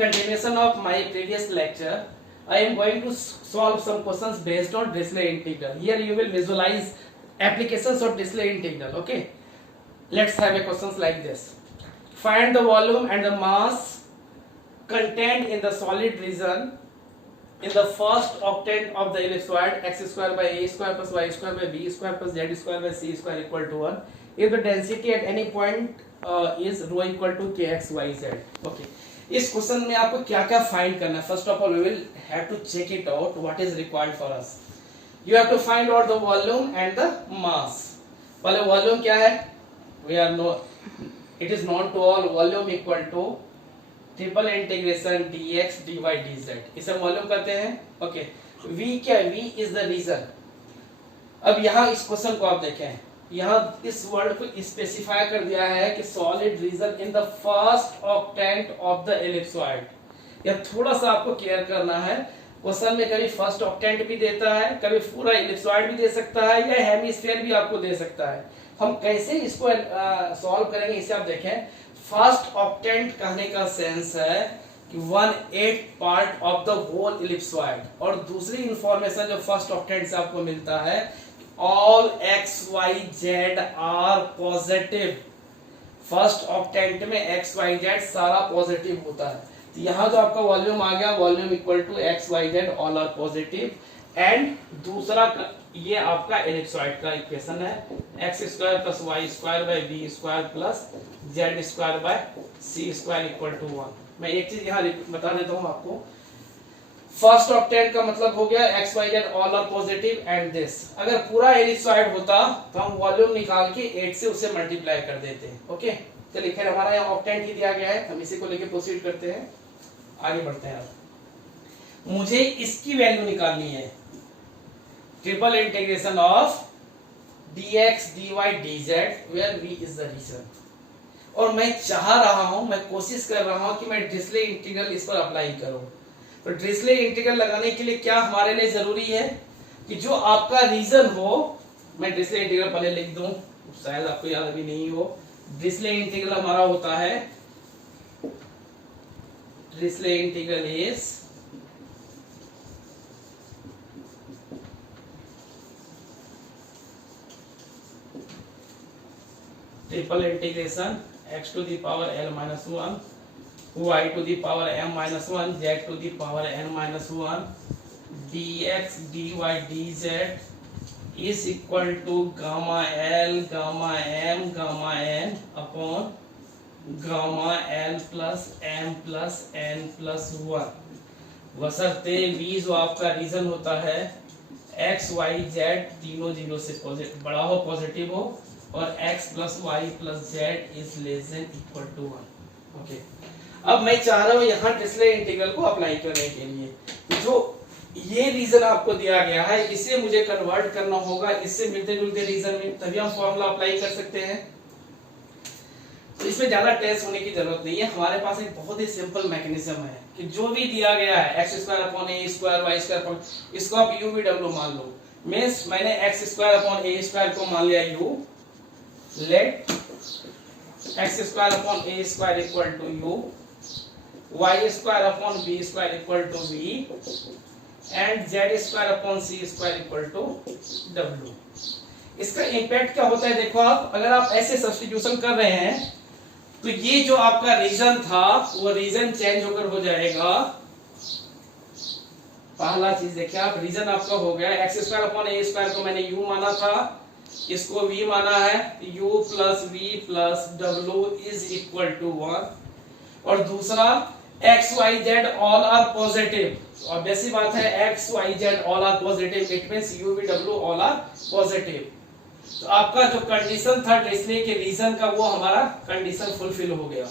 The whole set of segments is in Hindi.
continuation of my previous lecture, I am going to solve some questions based on Dirichlet integral. Here you will visualize applications of Dirichlet integral. Okay, let's have a questions like this. Find the volume and the mass contained in the solid region in the first octant of the ellipsoid x square by a square plus y square by b square plus z square by c square equal to 1 if the density at any point is rho equal to kx y z. Okay, इस क्वेश्चन में आपको क्या क्या फाइंड करना है. First of all we will have to check it out what is required for us. You have to find out the volume and the mass. पहले वॉल्यूम क्या है, we are no it is known to all volume equal to triple integration dx dy dz. इसे वॉल्यूम करते हैं. ओके, v क्या है, v इज द रीजन. अब यहाँ इस क्वेश्चन को आप देखें, यहाँ इस वर्ड को स्पेसिफाई कर दिया है कि solid region in the first octant of the ellipsoid. यह थोड़ा सा आपको केयर करना है. क्वेश्चन में कभी फर्स्ट ऑक्टेंट भी देता है, कभी पूरा एलिप्सॉइड भी दे सकता है, या हेमिस्फीयर भी आपको दे सकता है. हम कैसे इसको सॉल्व करेंगे इसे आप देखें. फर्स्ट ऑक्टेंट कहने का सेंस है कि 1/8 part of the whole ellipsoid. और दूसरी इंफॉर्मेशन जो फर्स्ट ऑक्टेंट से आपको मिलता है, all x y z are positive. First octant में x y z सारा पॉजिटिव होता है. तो यहाँ जो आपका वॉल्यूम आ गया, volume equal to x y z all are positive. And दूसरा ये आपका एलिप्सॉइड का इक्वेशन है, x square plus y square by b square plus z square by c square equal to 1. मैं एक चीज यहाँ बता देता हूँ आपको. फर्स्ट ऑक्टेंट का मतलब हो गया x y z all are positive and this. अगर पूरा एलिप्सॉइड होता तो हम वॉल्यूम निकाल के 8 से उसे मल्टीप्लाई कर देते. ओके, चलिए खैर हमारा यहाँ ऑक्टेंट ही दिया गया है, हम इसी को लेके प्रोसीड करते हैं, आगे बढ़ते हैं. अब मुझे इसकी वैल्यू निकालनी है. Triple integration of dx dy dz where v is the region. और मैं चाह रहा हूं, मैं कोशिश कर रहा हूं कि मैं डिरिचलेट इंटीग्रल इस पर अप्लाई करूं. तो डिरिचलेट इंटीग्रल लगाने के लिए क्या हमारे लिए जरूरी है कि जो आपका रीजन हो, मैं डिरिचलेट इंटीग्रल पहले लिख दूं, शायद आपको याद अभी नहीं हो. डिरिचलेट इंटीग्रल हमारा होता है, Dirichlet integral is triple integration x to the power l minus 1 y to the power m minus 1 z to the power n minus 1 dx dy dz is equal to gamma l gamma m gamma n upon gamma l plus m plus n plus 1. बशर्ते v जो आपका रीजन होता है x y z तीनों जीरो से बड़ा हो, पॉजिटिव हो, और x plus y plus z is less than equal to 1. Okay, अब मैं चाह रहा हूं यहां डिरिचलेट इंटीग्रल को अप्लाई करने के लिए जो ये रीजन आपको दिया गया है, इसे मुझे कन्वर्ट करना होगा इससे मिलते जुलते रीजन में, तभी हम फॉर्मूला अप्लाई कर सकते हैं. तो इसमें ज्यादा टेस्ट होने की जरूरत नहीं है. हमारे पास एक बहुत ही सिंपल मैकेनिज्म है कि जो भी दिया गया है x square upon a square y square upon, इसको आप u v w मान लो. मींस मैंने x square upon a square को मान लिया u. Let x square upon a square equal to u, y square upon b square equal to v, and z square upon c square equal to w. इसका इम्पैक्ट क्या होता है देखो आप, अगर आप ऐसे सब्स्टिट्यूशन कर रहे हैं तो ये जो आपका रीजन था वो रीजन चेंज होकर हो जाएगा. पहला चीज देखिए आप, रीजन आपका हो गया x square upon a square को मैंने u माना था, इसको v माना है, u plus v plus w is equal to 1. और दूसरा x y z all are positive. Obvious सी बात है, x y z all are positive, it means u v w all are positive. तो आपका जो कंडीशन था डिरिचलेट के रीजन का, वो हमारा कंडीशन फुलफिल हो गया.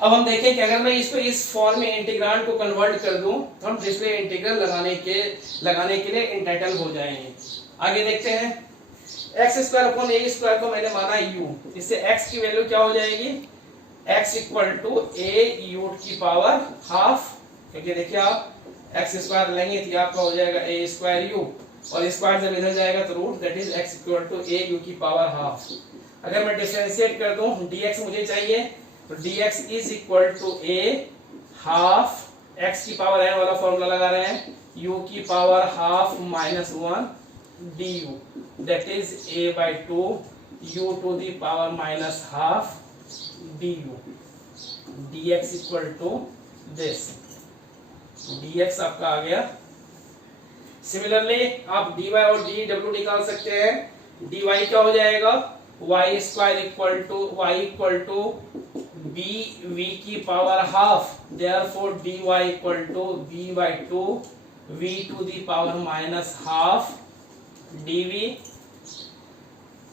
अब हम देखें कि अगर मैं इसको इस फॉर्म में इंटीग्रांड को कन्वर्ट कर दूं तो हम डिरिचलेट इंटीग्रल लगाने के लिए एंटाइटल हो जाएंगे. आगे देखते हैं. x square upon a square को मैंने माना u, इससे x की वैल्यू क्या हो जाएगी, x equal to a u की पावर हाफ. क्योंकि देखिए आप x स्क्वायर लेंगे तो आपका हो जाएगा a स्क्वायर u, और स्क्वायर जब इधर जाएगा तो root, that is x equal to a u की पावर हाफ. अगर मैं डिफरेंशिएट कर दूं, dx मुझे चाहिए, तो dx is equal to a half x की पावर एन वाला फॉर्मूला लगा रहे हैं, यू की power half minus 1 d u, that is a by two u to the power minus half d u, d x equal to this, d x आपका आ गया। सिमिलरली आप dy और dw निकाल सकते हैं। dy क्या हो जाएगा, y square equal to b v की power half, therefore dy equal to b by two v to the power minus half dv,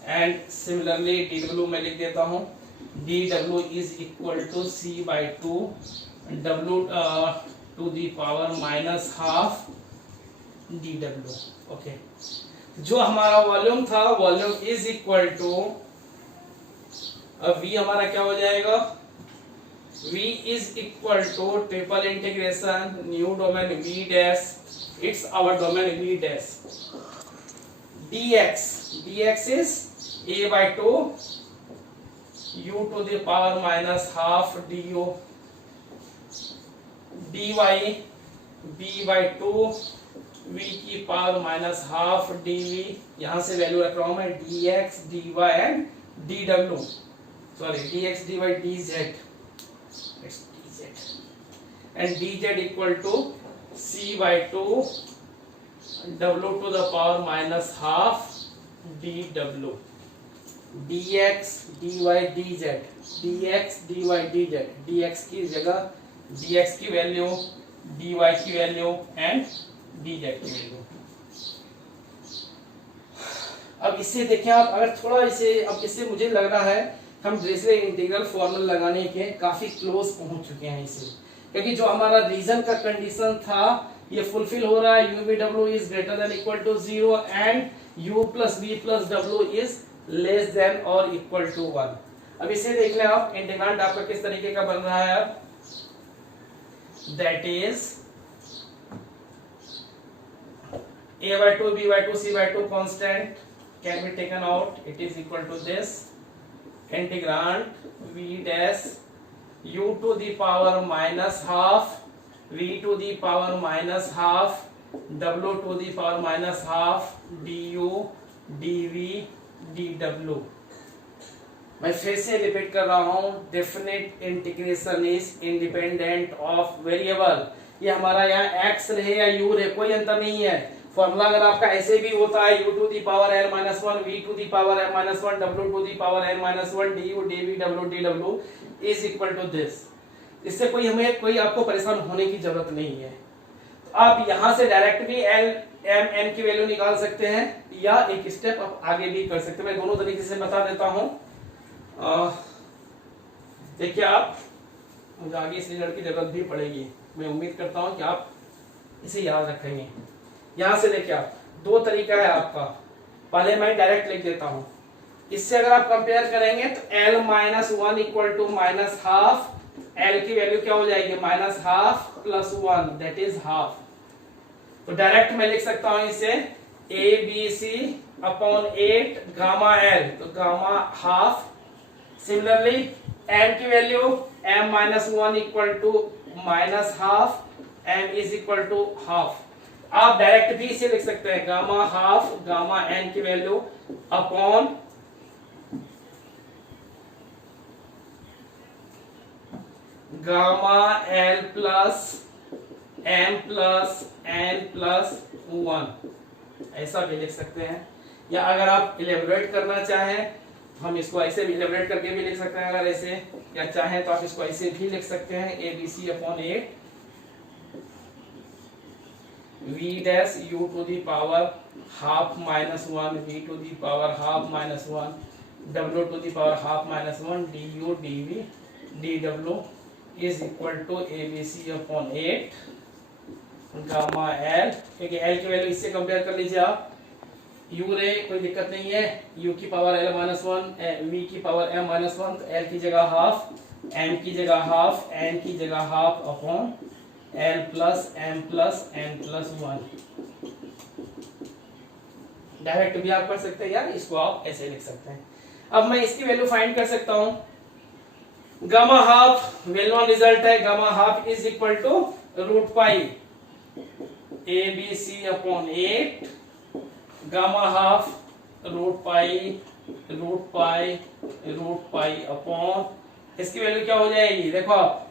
and similarly dw मैं लिख देता हूं, dw is equal to c by two w to the power minus half dw। Okay, जो हमारा वॉल्यूम था, वॉल्यूम इज इक्वल टू, अब v हमारा क्या हो जाएगा, v is equal to triple integration new domain v dash, it's our domain v dash, dx is a by 2 u to the power minus half du, dy b by 2 v की पावर माइनस हाफ dv, यहां से वैल्यू रख रहा हूं मैं dx dy and dw, sorry dx dy dz, it's dz, and dz equal to c by 2 w to the power minus half dw, dx dy dz, dx dy dz, dx की जगह dx की वैल्यू, dy की वैल्यू एंड dz की वैल्यू। अब इससे देखें आप, अगर थोड़ा इसे, अब इससे मुझे लग रहा है हम ड्रेसले इंटीग्रल फॉर्मूला लगाने के काफी क्लोज पहुंच चुके हैं इसे, क्योंकि जो हमारा रीजन का कंडीशन था ये फुलफिल हो रहा है, u v w is greater than equal to 0 and u plus v plus w is less than और इक्वल टू 1। अब इसे देख लें आप, इंटीग्रांड आपका किस तरीके का बन रहा है, अब that is a by 2 b by 2 c by 2 constant can be taken out, it is equal to this integrand v dash u to the power minus half v to the power minus half w to the power minus half du dv dw। मैं फिर से रिपीट कर रहा हूं, definite integration is independent of variable, ये हमारा यहाँ x रहे या u रहे कोई अंतर नहीं है। फॉर्मूला अगर आपका ऐसे भी होता है u to the power n minus 1 v to the power n minus 1 w to the power n minus 1 du dv w dw is equal to this, इससे कोई हमें कोई आपको परेशान होने की जरूरत नहीं है। तो आप यहां से डायरेक्ट भी l m n की वैल्यू निकाल सकते हैं या एक स्टेप आप आगे भी कर सकते हैं, मैं दोनों तरीके से बता देता हूं। देखिए आप, मुझे आगे इस रिजल्ट की जरूरत भी पड़ेगी, मैं उम्मीद करता हूं कि आप इसे याद रखेंगे। यहां से देखिए आप, दो तरीका है आपका, पहले मैं डायरेक्ट लिख देता हूं, इससे अगर आप कंपेयर करेंगे तो l minus 1 equal to minus half, l की वैल्यू क्या हो जाएगी minus half plus 1 that is half. तो डायरेक्ट मैं लिख सकता हूं इसे a b c upon 8 gamma l, तो गामा हाफ। सिमिलरली m की value m minus 1 equal to minus half, m is equal to half. आप डायरेक्ट भी इसे लिख सकते हैं, गामा हाफ गामा n की value upon gamma l plus m plus n plus 1, ऐसा भी लिख सकते हैं। या अगर आप इलेबोरेट करना चाहें हम इसको ऐसे भी इलेबोरेट करके भी लिख सकते हैं, अगर ऐसे या चाहें तो आप इसको ऐसे भी लिख सकते हैं, a b c upon 8 v dash u to the power half minus 1 v to the power half minus 1 w to the power half minus 1 du dv dw is equal to a b c upon 8 gamma l, क्योंकि l की वैल्यू इससे कंपेयर कर लीजिए आप, u रे कोई दिक्कत नहीं है, u की पावर l माइनस 1 v की पावर m माइनस 1, तो l की जगह हाफ, m की जगह हाफ, n की जगह half upon l plus m plus n plus 1। Direct भी आप कर सकते हैं या इसको आप ऐसे लिख सकते हैं। अब मैं इसकी वैल्यू फाइंड कर सकता हूं, gamma half well known result है, gamma half is equal to root pi ABC upon 8, gamma half root pi upon, इसकी वैल्यू क्या हो जाएगी, देखो आप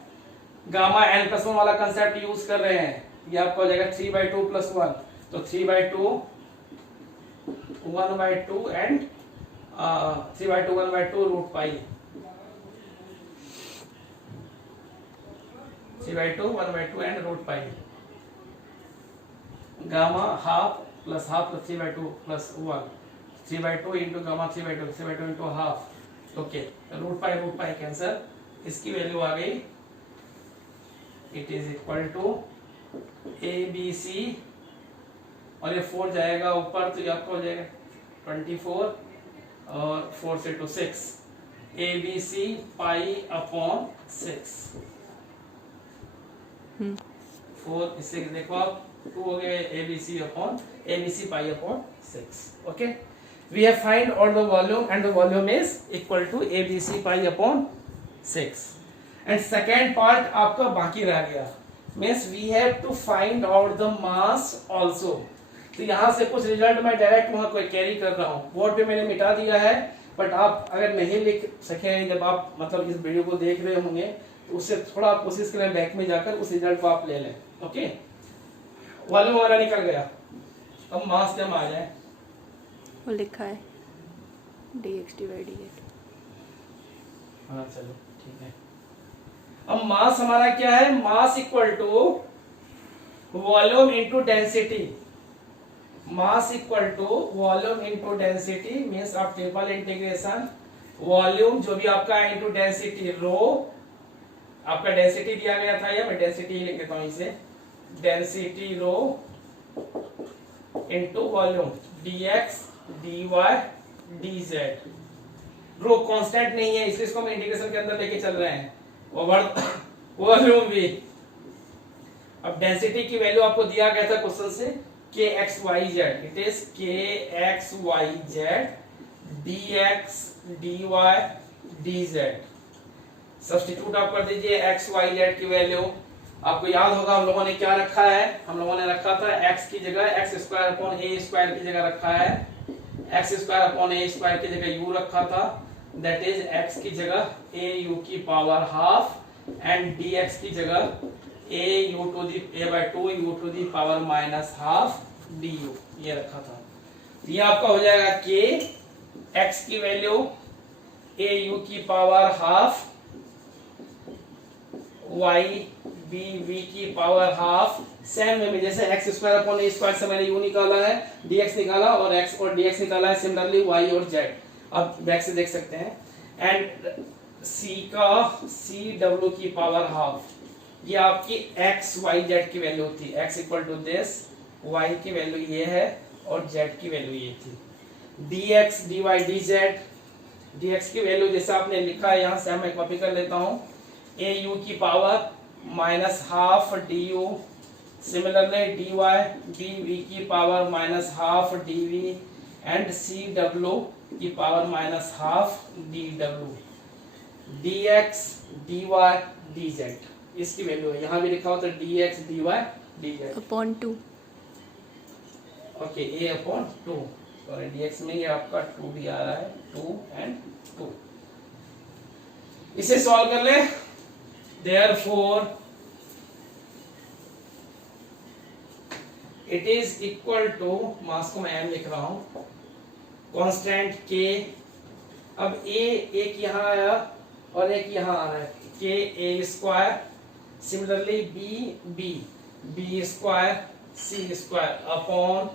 गामा n+1 वाला कंसेप्ट यूज कर रहे हैं, ये आपका हो जाएगा 3/2 + 1, तो 3/2 1/2 and 3/2 1/2 root pi, 3/2 1/2 and root pi, gamma half plus half plus 3/2 plus 1, 3/2 into gamma 3/2 into half, okay, root pi cancel, इसकी वैल्यू आ गई, it is equal to ABC, और ये 4 जाएगा ऊपर तो ये आपका हो जाएगा 24, और 4 से 2 6, ABC पाई अपॉन 6, 4 इससे देखो आप 2 हो गए, ABC pi upon 6, okay. We have find all the volume and the volume is equal to ABC pi upon 6, and second part आपका बाकी रह गया, means we have to find out the mass also। तो यहाँ से कुछ रिजल्ट मैं डायरेक्ट वहाँ को कैरी कर रहा हूँ, बोर्ड पे मैंने मिटा दिया है, बट आप अगर नहीं लिख सके जब आप मतलब इस वीडियो को देख रहे होंगे तो उससे थोड़ा आप कोशिश करें बैक में जाकर उस रिजल्ट को आप ले लें, ओके। वॉल्यूम हमारा निकल गया, अब मास जब आ जाए, वो लिखा है dx/dx। हाँ चलो ठीक है। अब मास हमारा क्या है, mass equal to volume into density, mass equal to volume into density, means आप ट्रिपल इंटीग्रेशन वॉल्यूम जो भी आपका इनटू डेंसिटी, रो आपका डेंसिटी दिया गया था, या मैं डेंसिटी ही लिख देता हूं इसे, density rho into volume dx dy dz, रो कांस्टेंट नहीं है इसलिए इसको हम इंटीग्रेशन के अंदर लेके चल रहे हैं, वॉल्यूम भी। अब डेंसिटी की वैल्यू आपको दिया गया था क्वेश्चन से kxyz, it is kxyz dx dy dz, substitute आप कर दीजिए xyz की वैल्यू, आपको याद होगा हम लोगों ने क्या रखा है, हम लोगों ने रखा था x की जगह x² अपॉन a² की जगह रखा है, x² अपॉन a² की जगह u रखा था, दैट इज x की जगह au की पावर हाफ एंड dx की जगह a/2 u to the power minus half du, ये रखा था। ये आपका हो जाएगा k, x की वैल्यू au की पावर हाफ, y v की पावर हाफ, सेम वे में जैसे x² अपॉन a² से मैंने u निकाला है, dx निकाला और x और dx निकाला है, सिमिलरली y और z अब बैक से देख सकते हैं, एंड c का cw की पावर हाफ, ये आपकी x y z की वैल्यू थी, x equal to this, y की वैल्यू ये है और z की वैल्यू ये थी, dx dy dz, dx की वैल्यू जैसे आपने लिखा है यहाँ से मैं कॉपी कर लेता हूँ, au की power minus half du, similarly dy dv की power minus half dv and cw की power minus half dw, dx dy dz, इसकी वैल्यू है, यहाँ भी लिखा होता है dx dy dz upon 2, okay, a upon 2, sorry dx में ये आपका 2 भी आ रहा है, 2 एंड 2, इसे सॉल्व कर ले, therefore it is equal to, मास को मैं m लिख रहा हूं, कांस्टेंट k, अब a एक यहाँ आया और एक यहाँ आ रहा है, k a², similarly b square c² upon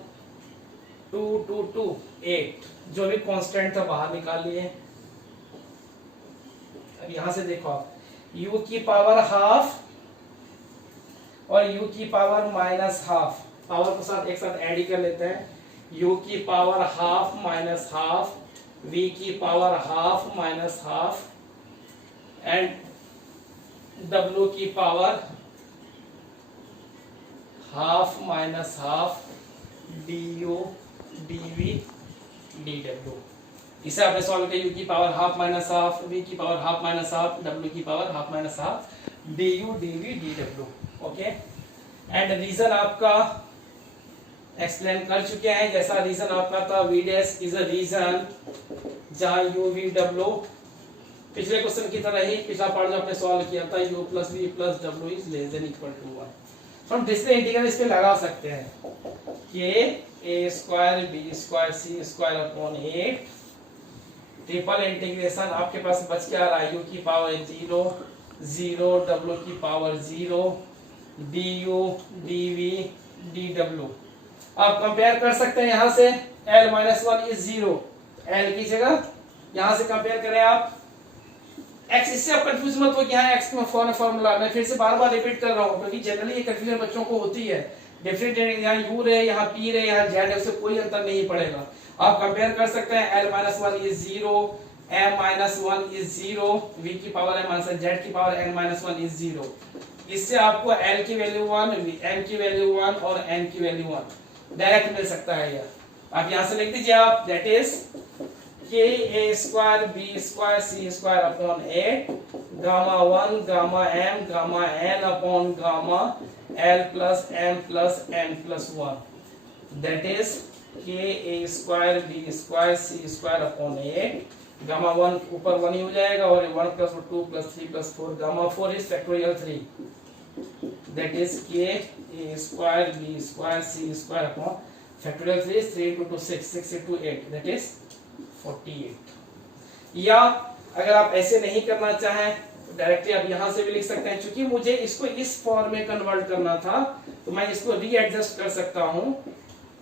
2 2 2 8, जो भी कांस्टेंट था बाहर निकाल लिए। अब यहां से देखो आप u की पावर हाफ और u की पावर माइनस हाफ, पावर के साथ एक साथ ऐड ही कर लेते हैं, u की power half minus half, v की power half minus half and w की power half minus half du dv dw, इसे आपने सॉल्व किया, u की power half minus half, v की power half minus half, w की power half minus half, du dv dw। Okay, and region आपका एक्सप्लेन कर चुके हैं। जैसा रीजन आपका था v dash is a region जहां u v w पिछले क्वेश्चन की तरह ही, पिछला पार्ट जो आपने सॉल्व किया था, u plus v plus w is less than equal to 1। तो हम डिस्प्ले इंटीग्रल इस पे लगा सकते हैं कि a square b square c square upon 8 triple integration आपके पास बच क्या रहा है, u की पावर 0 0 w की पावर 0 du dv dw। आप कंपेयर कर सकते हैं यहां से l माइनस 1 इज 0, l की जगह यहां से कंपेयर करें आप x, इससे आप कंफ्यूज मत हो कि यहाँ x में फॉर्मूला। मैं फिर से बार बार रिपीट कर रहा हूँ क्योंकि जनरली ये कंफ्यूजन बच्चों को होती है। डिफरेंट यहाँ u रहे, यहाँ p रहे, यहाँ z है, उससे कोई अंतर नहीं पड़ेगा। आप कंपेयर कर सकते हैं l minus 1 is 0, m minus 1 is 0, v की पावर m माइनस z की पावर n माइनस 1 इज 0। इससे आपको l की वैल्यू 1, m की वैल्यू 1 और n की वैल्यू 1 डायरेक्ट मिल सकता है। यह आप यहाँ से लिख दीजिए आप, that is k a square b square c square upon 8 gamma 1 gamma m gamma n upon gamma l plus m plus n plus 1, that is k a square b square c square upon 8 gamma 1 ऊपर 1 ही हो जाएगा और 1 plus 2 plus 3 plus 4 gamma 4 is factorial 3, that is k a square b square c square upon factorial 3 is 3 into 2 6 6 into 8 that is 48। या अगर आप ऐसे नहीं करना चाहें तो डायरेक्टली आप यहां से भी लिख सकते हैं। क्योंकि मुझे इसको इस फॉर्म में कन्वर्ट करना था तो मैं इसको रीएडजस्ट कर सकता हूं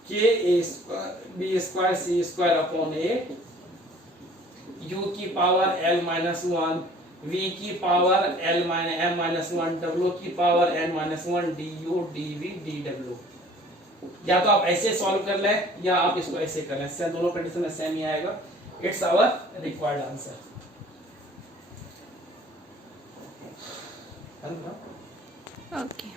कि a square b square c square upon 8 u की पावर l माइनस 1 v की power l minus m minus 1 w की power n minus 1 du dv dw। या तो आप ऐसे सॉल्व कर लें या आप इसको ऐसे कर लें, सेम दोनों कंडीशन में सेम ही आएगा। It's our required answer. Okay.